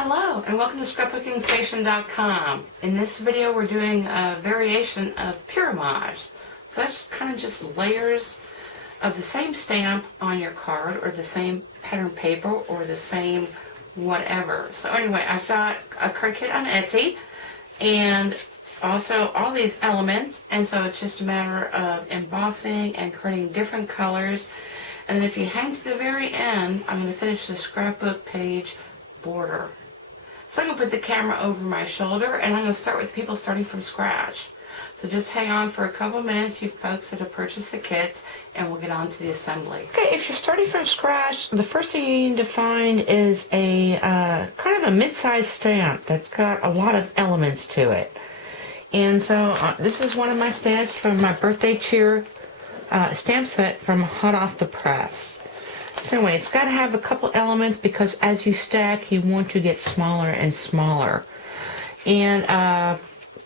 Hello and welcome to scrapbookingstation.com. In this video we're doing a variation of Pyramage. So that's kind of just layers of the same stamp on your card or the same pattern paper or the same whatever. So anyway, I've got a card kit on Etsy and also all these elements, and so it's just a matter of embossing and creating different colors. And if you hang to the very end, I'm going to finish the scrapbook page border. So I'm going to put the camera over my shoulder and I'm going to start with people starting from scratch. So just hang on for a couple minutes, you folks that have purchased the kits, and we'll get on to the assembly. Okay, if you're starting from scratch, the first thing you need to find is a kind of a mid-sized stamp that's got a lot of elements to it. And so this is one of my stamps from my birthday cheer stamp set from Hot Off the Press. So anyway, it's got to have a couple elements because as you stack, you want to get smaller and smaller. And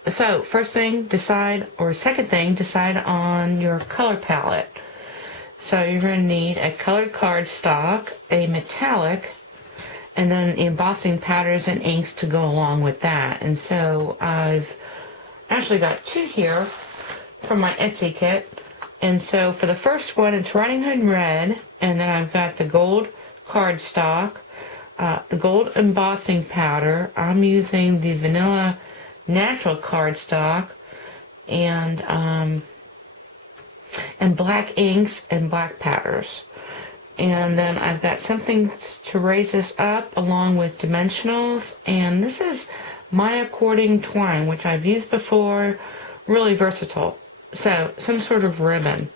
so first thing, decide on your color palette. So you're going to need a colored cardstock, a metallic, and then embossing powders and inks to go along with that. And so I've actually got two here from my Etsy kit. And so for the first one, it's Riding Hood Red, and then I've got the gold cardstock, the gold embossing powder. I'm using the vanilla natural cardstock, and black inks and black powders. And then I've got something to raise this up along with dimensionals, and this is Maya cording twine, which I've used before, really versatile. So, some sort of ribbon.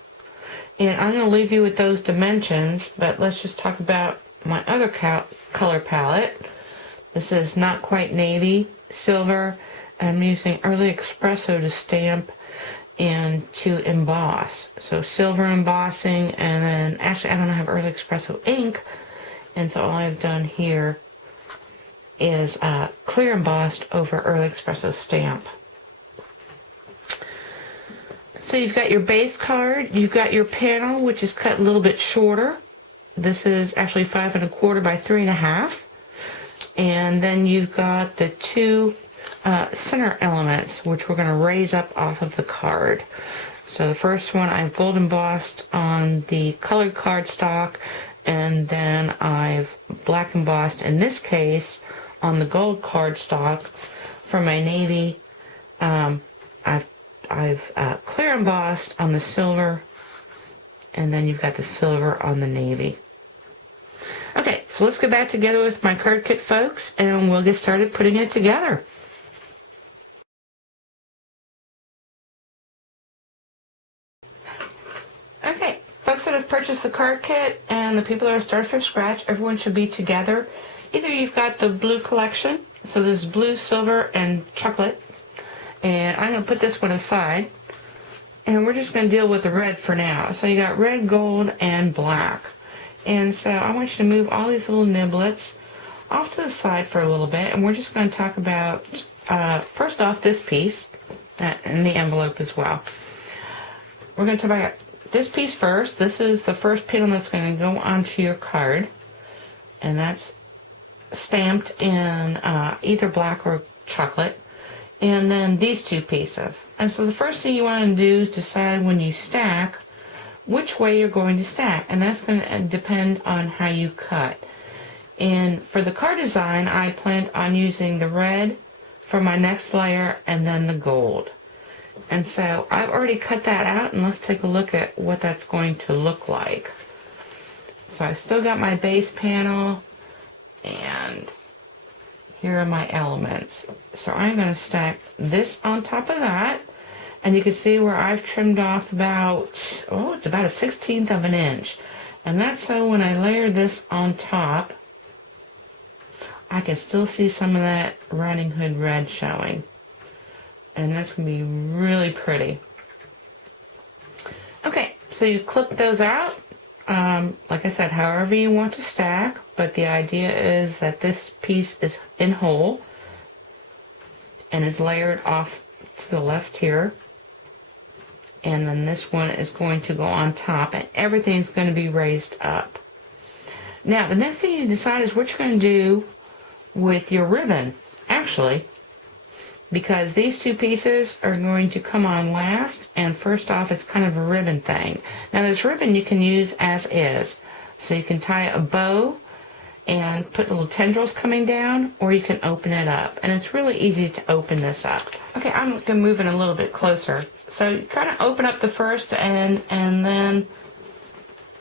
And I'm going to leave you with those dimensions, but let's just talk about my other color palette. This is Not Quite Navy, silver. I'm using Early Espresso to stamp and to emboss. So, silver embossing, and then, actually, I don't have Early Espresso ink, and so all I've done here is clear embossed over Early Espresso stamp. So you've got your base card, you've got your panel, which is cut a little bit shorter. This is actually 5 1/4 by 3 1/2. And then you've got the two center elements, which we're going to raise up off of the card. So the first one I've gold embossed on the colored cardstock, and then I've black embossed, in this case, on the gold cardstock. For my navy, I've clear embossed on the silver, and then you've got the silver on the navy. Okay, so let's get back together with my card kit, folks, and we'll get started putting it together. Okay, folks that have purchased the card kit and the people that are starting from scratch, everyone should be together. Either you've got the blue collection, so this is blue, silver, and chocolate. And I'm going to put this one aside, and we're just going to deal with the red for now. So you got red, gold, and black. And so I want you to move all these little niblets off to the side for a little bit, and we're just going to talk about, first off, this piece, and the envelope as well. We're going to talk about this piece first. This is the first panel that's going to go onto your card, and that's stamped in either black or chocolate. And then these two pieces. And so the first thing you want to do is decide when you stack which way you're going to stack. And that's going to depend on how you cut. And for the card design, I planned on using the red for my next layer and then the gold. And so I've already cut that out, and let's take a look at what that's going to look like. So I've still got my base panel, and here are my elements. So I'm going to stack this on top of that, and you can see where I've trimmed off about, it's about a 1/16 of an inch. And that's so when I layer this on top, I can still see some of that Riding Hood red showing. And that's going to be really pretty. Okay, so you clip those out. Like I said, however you want to stack, but the idea is that this piece is in whole and is layered off to the left here, and then this one is going to go on top, and everything's going to be raised up. Now the next thing you decide is what you're going to do with your ribbon, actually, because these two pieces are going to come on last, and first off, it's kind of a ribbon thing. Now this ribbon you can use as is, so you can tie a bow and put little tendrils coming down, or you can open it up, and it's really easy to open this up. Okay, I'm going to move it a little bit closer. So you kind of open up the first end, and then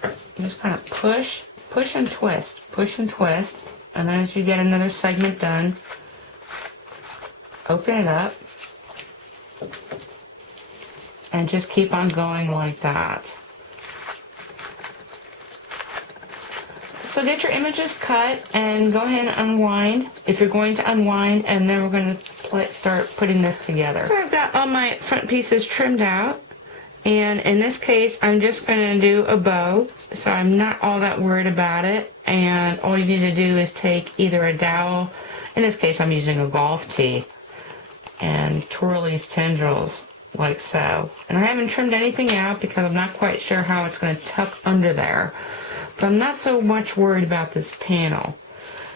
you just kind of push and twist, and then as you get another segment done, open it up, and just keep on going like that. So get your images cut and go ahead and unwind if you're going to unwind, and then we're going to start putting this together. So I've got all my front pieces trimmed out, and in this case I'm just going to do a bow, so I'm not all that worried about it, and all you need to do is take either a dowel, in this case I'm using a golf tee, and twirl these tendrils like so. And I haven't trimmed anything out because I'm not quite sure how it's going to tuck under there. But I'm not so much worried about this panel.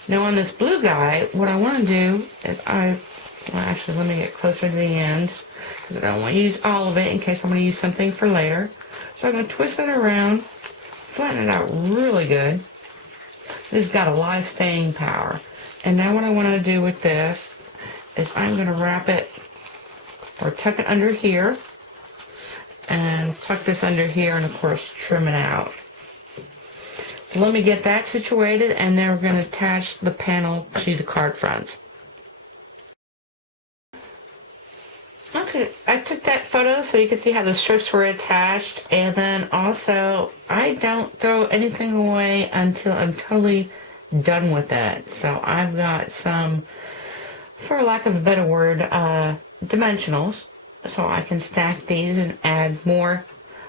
Now on this blue guy, what I want to do is actually let me get closer to the end, because I don't want to use all of it in case I'm going to use something for later. So I'm going to twist it around, flatten it out really good. This has got a lot of staying power. And now what I want to do with this is I'm going to wrap it, or tuck it under here, and tuck this under here, and of course trim it out. So let me get that situated, and then we're going to attach the panel to the card fronts. Okay, I took that photo so you can see how the strips were attached, and then also I don't throw anything away until I'm totally done with it. So I've got some, for lack of a better word, dimensionals, so I can stack these and add more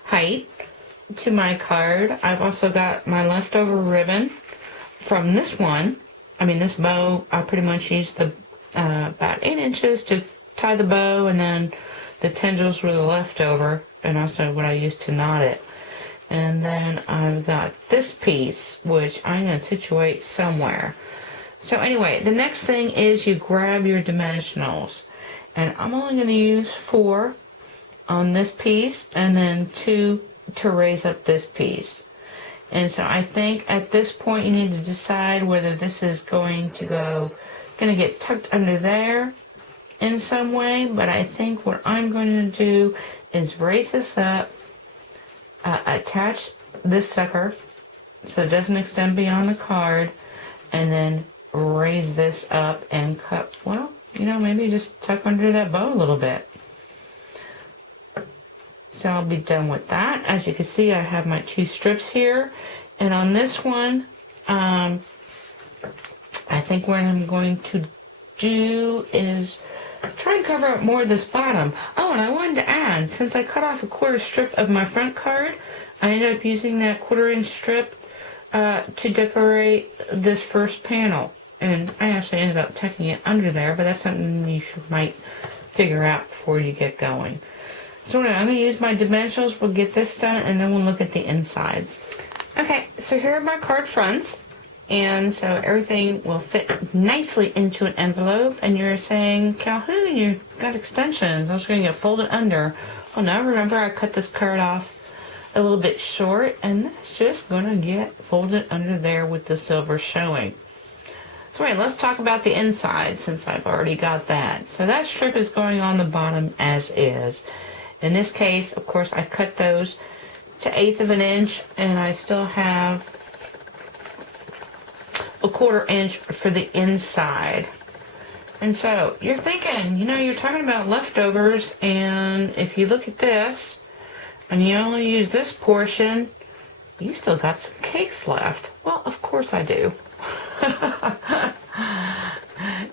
height to my card. I've also got my leftover ribbon from this one. I mean, this bow, I pretty much used the about 8 inches to tie the bow, and then the tendrils were the leftover, and also what I used to knot it. And then I've got this piece, which I'm going to situate somewhere. So anyway, the next thing is you grab your dimensionals, and I'm only going to use 4 on this piece, and then 2 to raise up this piece. And so I think at this point you need to decide whether this is going to get tucked under there in some way, but I think what I'm going to do is raise this up, attach this sucker so it doesn't extend beyond the card, and then raise this up and cut, well, maybe just tuck under that bow a little bit. So I'll be done with that. As you can see, I have my 2 strips here. And on this one, I think what I'm going to do is try and cover up more of this bottom. Oh, and I wanted to add, since I cut off a 1/4 strip of my front card, I ended up using that 1/4 inch strip to decorate this first panel. And I actually ended up tucking it under there, but that's something you might figure out before you get going. So anyway, I'm going to use my dimensionals. We'll get this done, and then we'll look at the insides. Okay, so here are my card fronts. And so everything will fit nicely into an envelope. And you're saying, Calhoun, you've got extensions. Those are going to get folded under. Well, now remember, I cut this card off a little bit short, and that's just going to get folded under there with the silver showing. So anyway, let's talk about the inside, since I've already got that. So that strip is going on the bottom as is. In this case, of course, I cut those to 1/8 of an inch, and I still have a 1/4 inch for the inside. And so you're thinking, you're talking about leftovers, and if you look at this and you only use this portion, you still got some cakes left. Well, of course I do.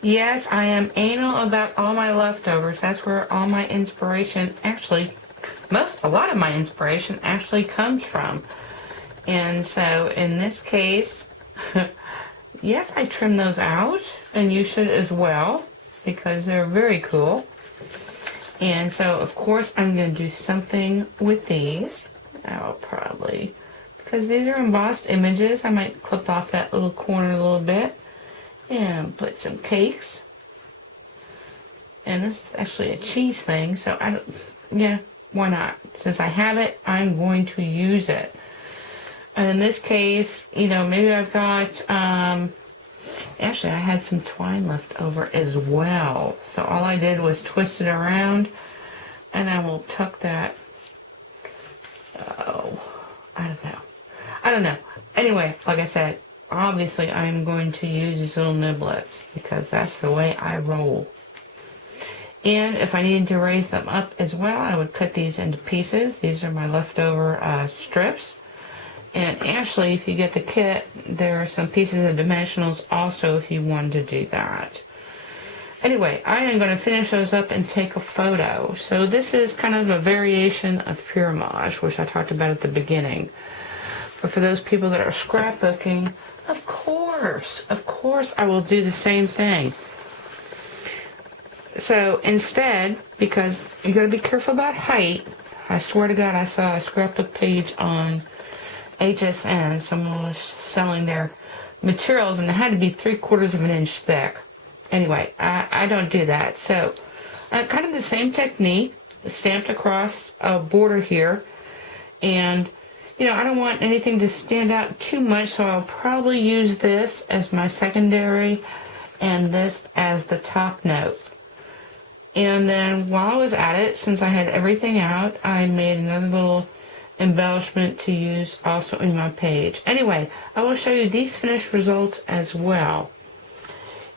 Yes, I am anal about all my leftovers. That's where all my inspiration actually, a lot of my inspiration actually comes from. And so in this case, yes, I trim those out, and you should as well, because they're very cool. And so of course I'm going to do something with these. I'll probably, because these are embossed images, I might clip off that little corner a little bit. And put some cakes. And this is actually a cheese thing, so I don't, yeah, why not? Since I have it, I'm going to use it. And in this case, you know, maybe I've got, actually I had some twine left over as well. So all I did was twist it around, and I will tuck that, oh, I don't know. Anyway, like I said, obviously I'm going to use these little niblets because that's the way I roll. And if I needed to raise them up as well, I would cut these into pieces. These are my leftover strips. And actually, if you get the kit, there are some pieces of dimensionals also if you wanted to do that. Anyway, I am going to finish those up and take a photo. So this is kind of a variation of Pyramage, which I talked about at the beginning. But for those people that are scrapbooking, of course, I will do the same thing. So instead, because you got to be careful about height, I swear to God, I saw a scrapbook page on HSN. Someone was selling their materials, and it had to be 3/4 of an inch thick. Anyway, I don't do that. So kind of the same technique, stamped across a border here, and you know, I don't want anything to stand out too much, so I'll probably use this as my secondary and this as the top note. And then while I was at it, since I had everything out, I made another little embellishment to use also in my page. Anyway, I will show you these finished results as well.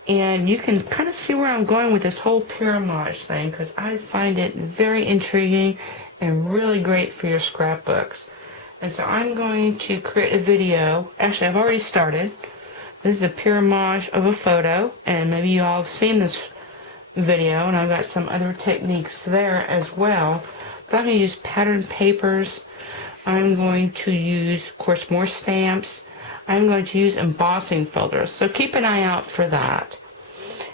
And you can kind of see where I'm going with this whole Pyramage thing, because I find it very intriguing and really great for your scrapbooks. And so I'm going to create a video. Actually, I've already started. This is a Pyramage of a photo, and maybe you all have seen this video, and I've got some other techniques there as well. But I'm going to use patterned papers. I'm going to use, of course, more stamps. I'm going to use embossing folders, so keep an eye out for that.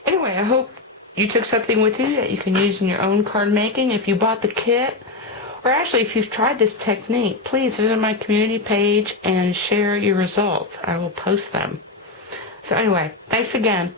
Anyway, I hope you took something with you that you can use in your own card making. If you bought the kit, or actually if you've tried this technique, please visit my community page and share your results. I will post them. So anyway, thanks again.